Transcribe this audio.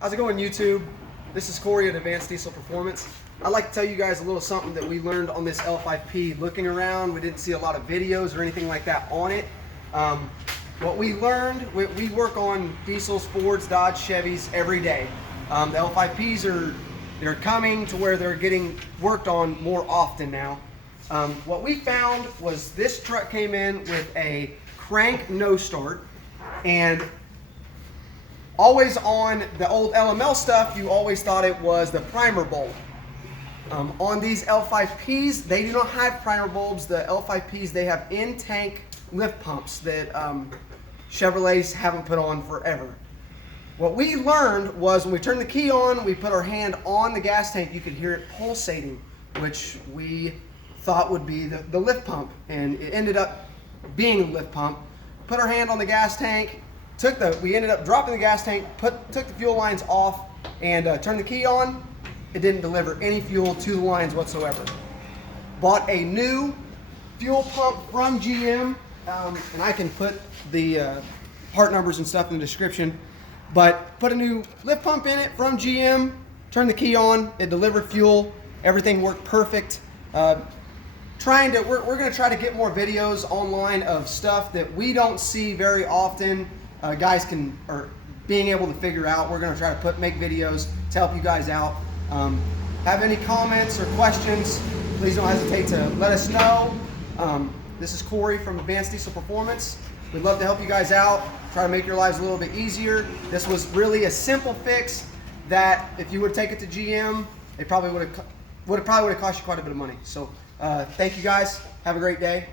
How's it going, YouTube? This is Corey at Advanced Diesel Performance. I'd like to tell you guys a little something that we learned on this L5P. Looking around, we didn't see a lot of videos or anything like that on it. What we learned, we work on diesels, Fords, Dodge, Chevys every day. The L5Ps they're coming to where they're getting worked on more often now. What we found was this truck came in with a crank no start, and always on the old LML stuff, you always thought it was the primer bulb. On these L5Ps, they do not have primer bulbs. The L5Ps, they have in-tank lift pumps that Chevrolets haven't put on forever. What we learned was when we turned the key on, we put our hand on the gas tank, you could hear it pulsating, which we thought would be the lift pump, and it ended up being the lift pump. Put our hand on the gas tank, we ended up dropping the gas tank, took the fuel lines off, and turned the key on. It didn't deliver any fuel to the lines whatsoever. Bought a new fuel pump from GM, and I can put the part numbers and stuff in the description. But put a new lift pump in it from GM, turned the key on, it delivered fuel, everything worked perfect. We're going to try to get more videos online of stuff that we don't see very often. Guys are being able to figure out. We're going to try to make videos to help you guys out. Have any comments or questions, please don't hesitate to let us know. This is Corey from Advanced Diesel Performance. We'd love to help you guys out, try to make your lives a little bit easier. This was really a simple fix that if you would take it to GM, it probably would have cost you quite a bit of money. So thank you guys. Have a great day.